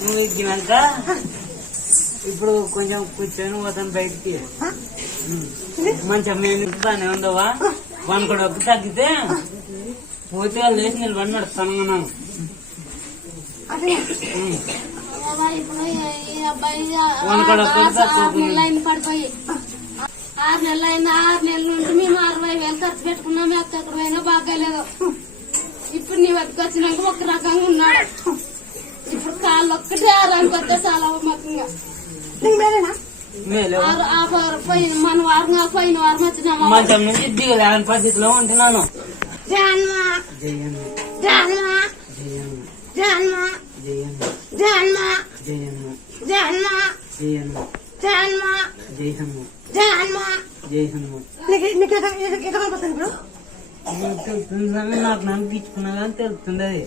నువ్వు ఇచ్చినాక ఇప్పుడు కొంచెం కూర్చొని పోతాను బయటికి. మంచిగా మేము బాగానే ఉండవా వన్ కూడా ఒక్క తగ్గితే పోతే వాళ్ళు లేచి నిలబడి నడుస్తాను మనం. పడిపోయి 6 నెలలు అయింది. 6 నెలల నుండి మేము 60,000 ఖర్చు పెట్టుకున్నాము. ఎక్కడ పోయినా బాగాలేదు. ఇప్పుడు నీ వద్దకు వచ్చినాక ఒక రకంగా ఉన్నాడు. ఇప్పుడు కాళ్ళు ఒక్కటే ఆరానికి వస్తే చాలా మతంగా మన వారం పోయిన వారం వచ్చినాము. మంచం నుంచి దిగలేని పద్ధతిలో ఉంటున్నాను. నాకు నన్ను పిచ్చుకున్నా కానీ తెలుస్తుంది అది.